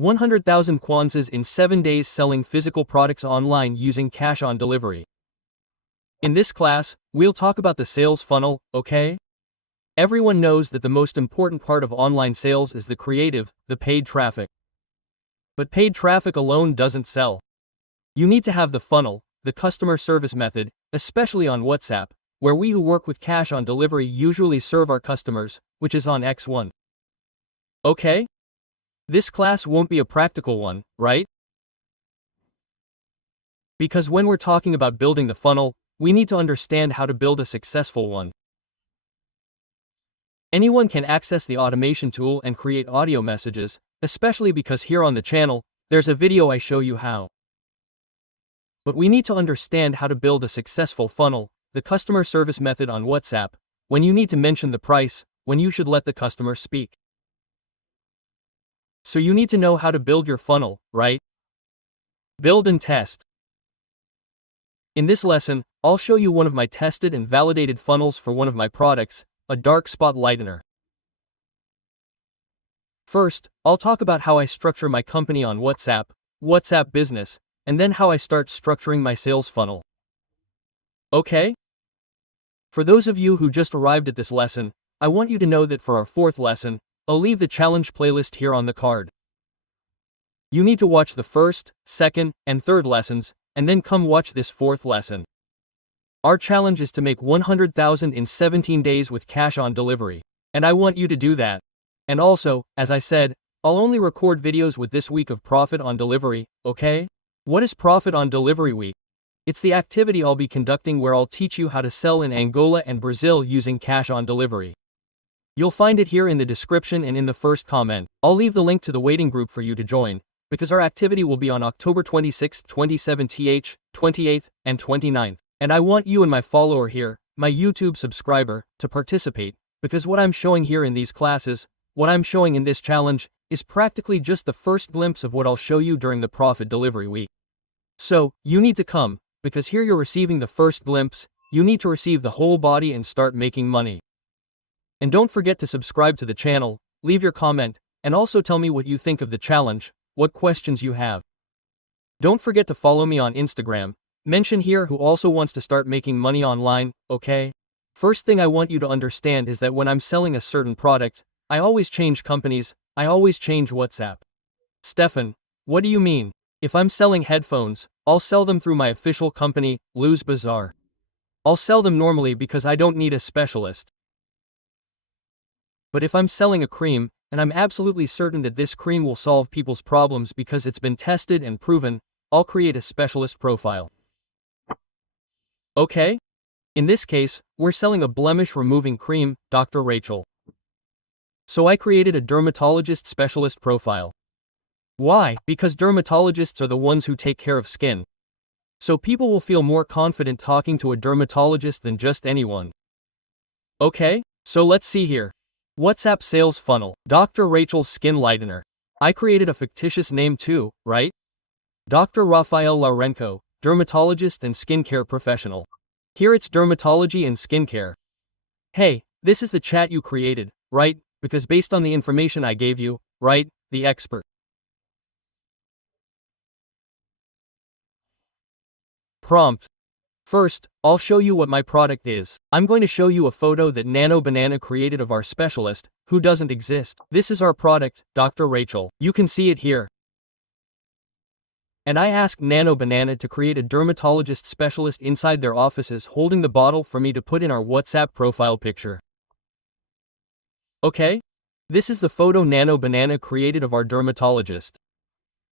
100,000 kwanzas in 7 days selling physical products online using cash on delivery. In this class, we'll talk about the sales funnel, okay? Everyone knows that the most important part of online sales is the creative, the paid traffic. But paid traffic alone doesn't sell. You need to have the funnel, the customer service method, especially on WhatsApp, where we who work with cash on delivery usually serve our customers, which is on X1. Okay? This class won't be a practical one, right? Because when we're talking about building the funnel, we need to understand how to build a successful one. Anyone can access the automation tool and create audio messages, especially because here on the channel, there's a video I show you how. But we need to understand how to build a successful funnel, the customer service method on WhatsApp, when you need to mention the price, when you should let the customer speak. So you need to know how to build your funnel, right? Build and test. In this lesson, I'll show you one of my tested and validated funnels for one of my products, a dark spot lightener. First, I'll talk about how I structure my company on WhatsApp, WhatsApp Business, and then how I start structuring my sales funnel. Okay? For those of you who just arrived at this lesson, I want you to know that for our 4th lesson, I'll leave the challenge playlist here on the card. You need to watch the 1st, 2nd, and 3rd lessons, and then come watch this 4th lesson. Our challenge is to make 100,000 in 17 days with cash on delivery, and I want you to do that. And also, as I said, I'll only record videos with this week of Profit on Delivery, okay? What is Profit on Delivery Week? It's the activity I'll be conducting where I'll teach you how to sell in Angola and Brazil using cash on delivery. You'll find it here in the description and in the first comment. I'll leave the link to the waiting group for you to join, because our activity will be on October 26th, 27th, 28th, and 29th. And I want you and my follower here, my YouTube subscriber, to participate, because what I'm showing here in these classes, what I'm showing in this challenge, is practically just the first glimpse of what I'll show you during the Profit Delivery Week. So, you need to come, because here you're receiving the first glimpse, you need to receive the whole body and start making money. And don't forget to subscribe to the channel, leave your comment, and also tell me what you think of the challenge, what questions you have. Don't forget to follow me on Instagram, mention here who also wants to start making money online, okay? First thing I want you to understand is that when I'm selling a certain product, I always change companies, I always change WhatsApp. Stefan, what do you mean? If I'm selling headphones, I'll sell them through my official company, Luz Bazaar. I'll sell them normally because I don't need a specialist. But if I'm selling a cream, and I'm absolutely certain that this cream will solve people's problems because it's been tested and proven, I'll create a specialist profile. Okay? In this case, we're selling a blemish-removing cream, Dr. Rachel. So I created a dermatologist specialist profile. Why? Because dermatologists are the ones who take care of skin. So people will feel more confident talking to a dermatologist than just anyone. Okay? So let's see here. WhatsApp sales funnel, Dr. Rachel's skin lightener. I created a fictitious name too, right? Dr. Rafael Laurenco, dermatologist and skincare professional. Here it's dermatology and skincare. Hey, this is the chat you created, right? Because based on the information I gave you, right, the expert. Prompt. First, I'll show you what my product is. I'm going to show you a photo that Nano Banana created of our specialist, who doesn't exist. This is our product, Dr. Rachel. You can see it here. And I asked Nano Banana to create a dermatologist specialist inside their offices holding the bottle for me to put in our WhatsApp profile picture. Okay? This is the photo Nano Banana created of our dermatologist.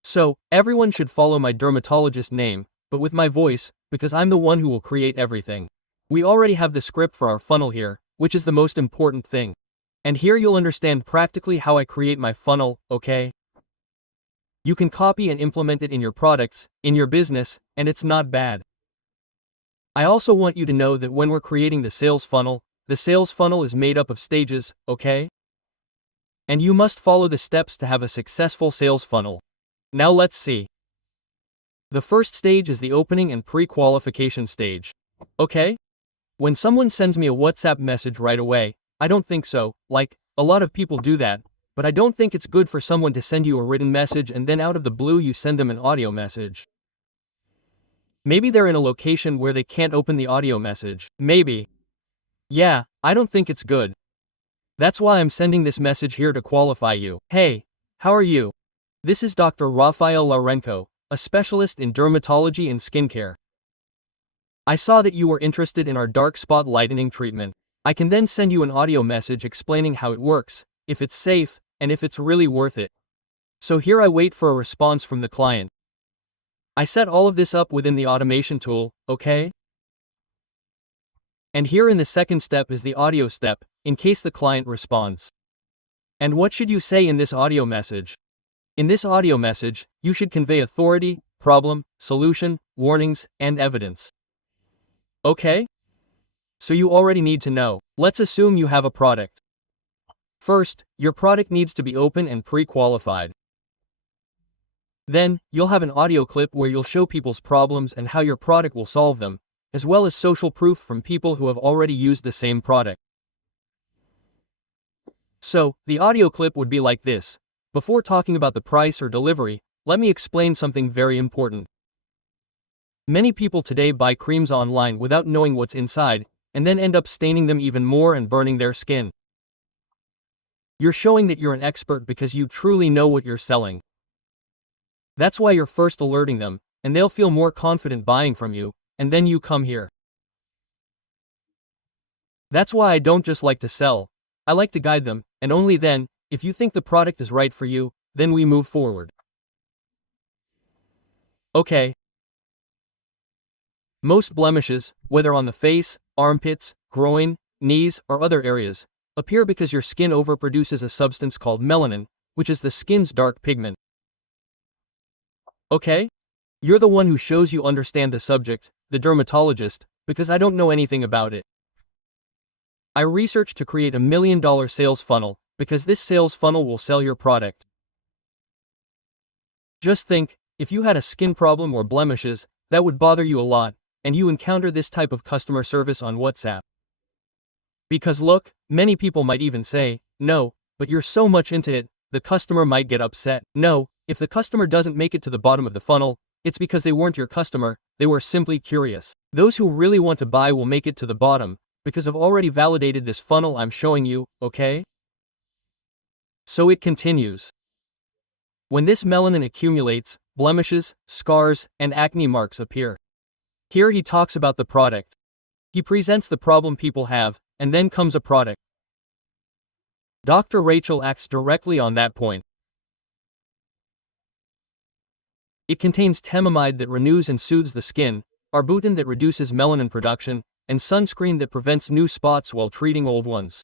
So, everyone should follow my dermatologist name, but with my voice, because I'm the one who will create everything. We already have the script for our funnel here, which is the most important thing. And here you'll understand practically how I create my funnel, okay? You can copy and implement it in your products, in your business, and it's not bad. I also want you to know that when we're creating the sales funnel is made up of stages, okay? And you must follow the steps to have a successful sales funnel. Now let's see. The first stage is the opening and pre-qualification stage. Okay? When someone sends me a WhatsApp message right away, I don't think so, like, a lot of people do that, but I don't think it's good for someone to send you a written message and then out of the blue you send them an audio message. Maybe they're in a location where they can't open the audio message. Maybe. Yeah, I don't think it's good. That's why I'm sending this message here to qualify you. Hey, how are you? This is Dr. Rafael Laurenco, a specialist in dermatology and skincare. I saw that you were interested in our dark spot lightening treatment. I can then send you an audio message explaining how it works, if it's safe, and if it's really worth it. So here I wait for a response from the client. I set all of this up within the automation tool, okay? And here in the second step is the audio step, in case the client responds. And what should you say in this audio message? In this audio message, you should convey authority, problem, solution, warnings, and evidence. Okay? So you already need to know. Let's assume you have a product. First, your product needs to be open and pre-qualified. Then, you'll have an audio clip where you'll show people's problems and how your product will solve them, as well as social proof from people who have already used the same product. So, the audio clip would be like this. Before talking about the price or delivery, let me explain something very important. Many people today buy creams online without knowing what's inside, and then end up staining them even more and burning their skin. You're showing that you're an expert because you truly know what you're selling. That's why you're first alerting them, and they'll feel more confident buying from you, and then you come here. That's why I don't just like to sell, I like to guide them, and only then, if you think the product is right for you, then we move forward. Okay. Most blemishes, whether on the face, armpits, groin, knees, or other areas, appear because your skin overproduces a substance called melanin, which is the skin's dark pigment. Okay? You're the one who shows you understand the subject, the dermatologist, because I don't know anything about it. I researched to create $1 million sales funnel, because this sales funnel will sell your product. Just think, if you had a skin problem or blemishes, that would bother you a lot, and you encounter this type of customer service on WhatsApp. Because look, many people might even say, no, but you're so much into it, the customer might get upset. No, if the customer doesn't make it to the bottom of the funnel, it's because they weren't your customer, they were simply curious. Those who really want to buy will make it to the bottom, because I've already validated this funnel I'm showing you, okay? So it continues. When this melanin accumulates, blemishes, scars, and acne marks appear. Here he talks about the product. He presents the problem people have, and then comes a product. Dr. Rachel acts directly on that point. It contains temamide that renews and soothes the skin, arbutin that reduces melanin production, and sunscreen that prevents new spots while treating old ones.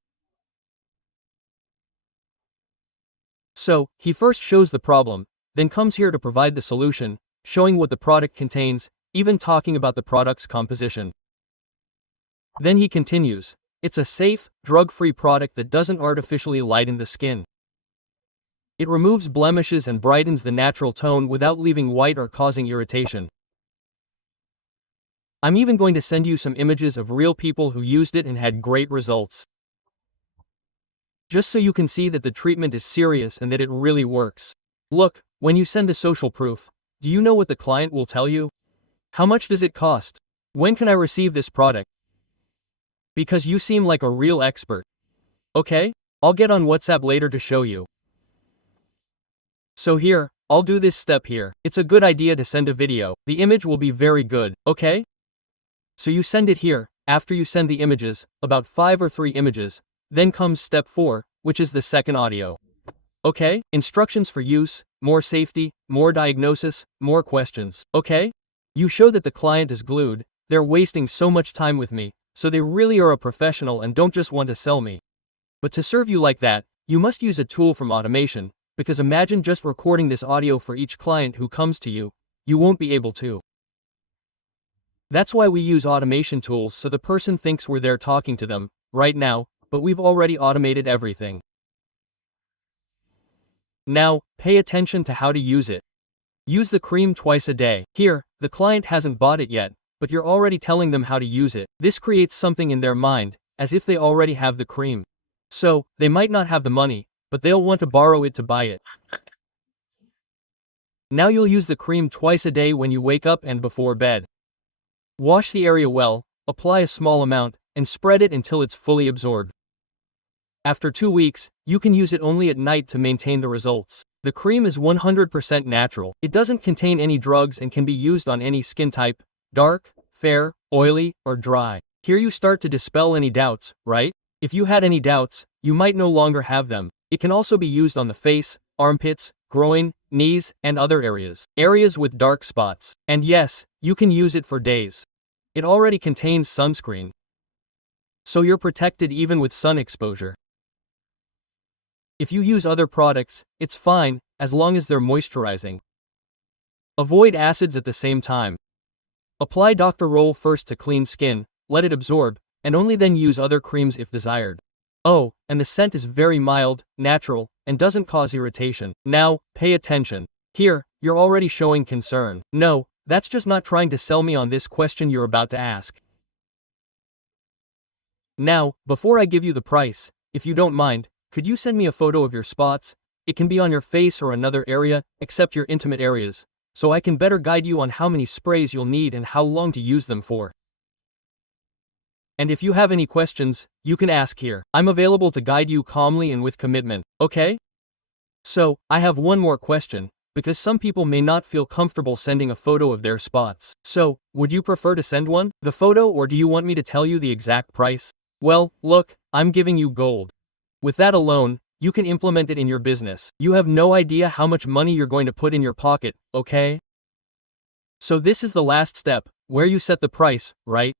So, he first shows the problem, then comes here to provide the solution, showing what the product contains, even talking about the product's composition. Then he continues, it's a safe, drug-free product that doesn't artificially lighten the skin. It removes blemishes and brightens the natural tone without leaving white or causing irritation. I'm even going to send you some images of real people who used it and had great results. Just so you can see that the treatment is serious and that it really works. Look, when you send the social proof, do you know what the client will tell you? How much does it cost? When can I receive this product? Because you seem like a real expert. Okay, I'll get on WhatsApp later to show you. So here, I'll do this step here. It's a good idea to send a video. The image will be very good, okay? So you send it here. After you send the images, about 5 or 3 images, then comes step 4, which is the second audio. Okay? Instructions for use, more safety, more diagnosis, more questions. Okay? You show that the client is glued, they're wasting so much time with me, so they really are a professional and don't just want to sell me. But to serve you like that, you must use a tool from automation, because imagine just recording this audio for each client who comes to you, you won't be able to. That's why we use automation tools so the person thinks we're there talking to them, right now, but we've already automated everything. Now, pay attention to how to use it. Use the cream twice a day. Here, the client hasn't bought it yet, but you're already telling them how to use it. This creates something in their mind, as if they already have the cream. So, they might not have the money, but they'll want to borrow it to buy it. Now you'll use the cream twice a day when you wake up and before bed. Wash the area well, apply a small amount, and spread it until it's fully absorbed. After 2 weeks, you can use it only at night to maintain the results. The cream is 100% natural. It doesn't contain any drugs and can be used on any skin type, dark, fair, oily, or dry. Here you start to dispel any doubts, right? If you had any doubts, you might no longer have them. It can also be used on the face, armpits, groin, knees, and other areas. Areas with dark spots. And yes, you can use it for days. It already contains sunscreen, so you're protected even with sun exposure. If you use other products, it's fine, as long as they're moisturizing. Avoid acids at the same time. Apply Dr. Roll first to clean skin, let it absorb, and only then use other creams if desired. Oh, and the scent is very mild, natural, and doesn't cause irritation. Now, pay attention. Here, you're already showing concern. No, that's just not trying to sell me on this question you're about to ask. Now, before I give you the price, if you don't mind, could you send me a photo of your spots? It can be on your face or another area, except your intimate areas, so I can better guide you on how many sprays you'll need and how long to use them for. And if you have any questions, you can ask here. I'm available to guide you calmly and with commitment, okay? So, I have one more question, because some people may not feel comfortable sending a photo of their spots. So, would you prefer to send one? The photo, or do you want me to tell you the exact price? Well, look, I'm giving you gold. With that alone, you can implement it in your business. You have no idea how much money you're going to put in your pocket, okay? So this is the last step, where you set the price, right?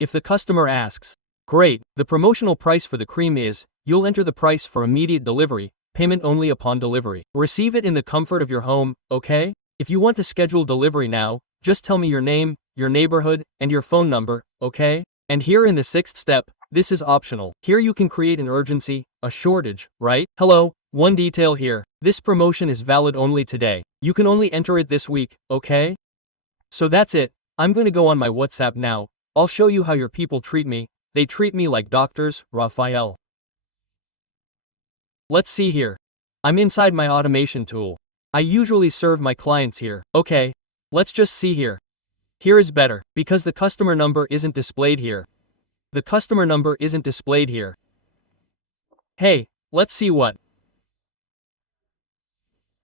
If the customer asks, great, the promotional price for the cream is, you'll enter the price for immediate delivery, payment only upon delivery. Receive it in the comfort of your home, okay? If you want to schedule delivery now, just tell me your name, your neighborhood, and your phone number, okay? And here in the 6th step, this is optional. Here you can create an urgency, a shortage, right? Hello, one detail here. This promotion is valid only today. You can only enter it this week, okay? So that's it. I'm going to go on my WhatsApp now. I'll show you how your people treat me. They treat me like doctors, Raphael. Let's see here. I'm inside my automation tool. I usually serve my clients here. Okay, let's just see here. Here is better, because the customer number isn't displayed here. The customer number isn't displayed here. Hey, let's see what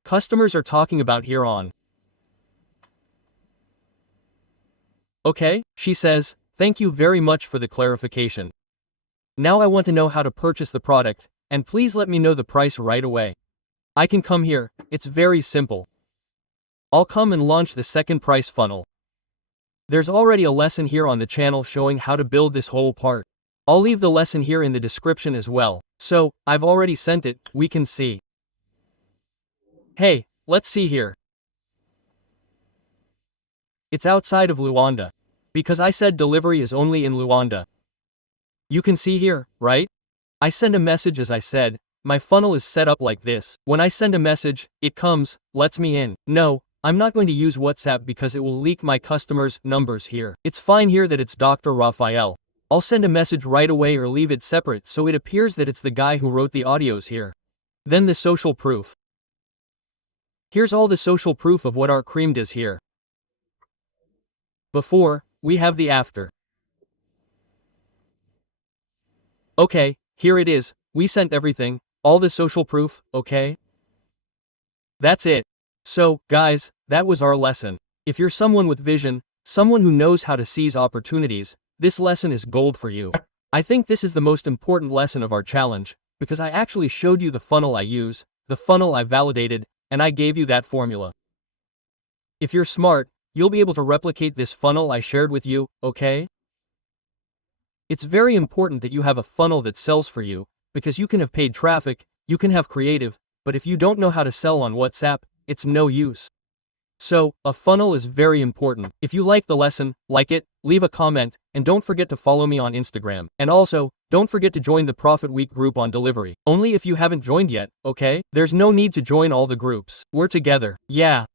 customers are talking about here on. Okay, she says, thank you very much for the clarification. Now I want to know how to purchase the product, and please let me know the price right away. I can come here, it's very simple. I'll come and launch the second price funnel. There's already a lesson here on the channel showing how to build this whole part. I'll leave the lesson here in the description as well. So, I've already sent it, we can see. Hey, let's see here. It's outside of Luanda. Because I said delivery is only in Luanda. You can see here, right? I send a message as I said. My funnel is set up like this. When I send a message, it comes, lets me in. No, I'm not going to use WhatsApp because it will leak my customers' numbers here. It's fine here that it's Dr. Raphael. I'll send a message right away or leave it separate so it appears that it's the guy who wrote the audios here. Then the social proof. Here's all the social proof of what our cream does here. Before, we have the after. Okay, here it is, we sent everything, all the social proof, okay? That's it. So, guys, that was our lesson. If you're someone with vision, someone who knows how to seize opportunities, this lesson is gold for you. I think this is the most important lesson of our challenge, because I actually showed you the funnel I use, the funnel I validated, and I gave you that formula. If you're smart, you'll be able to replicate this funnel I shared with you, okay? It's very important that you have a funnel that sells for you, because you can have paid traffic, you can have creative, but if you don't know how to sell on WhatsApp, it's no use. So, a funnel is very important. If you like the lesson, like it, leave a comment, and don't forget to follow me on Instagram. And also, don't forget to join the Profit Week group on delivery. Only if you haven't joined yet, okay? There's no need to join all the groups. We're together. Yeah.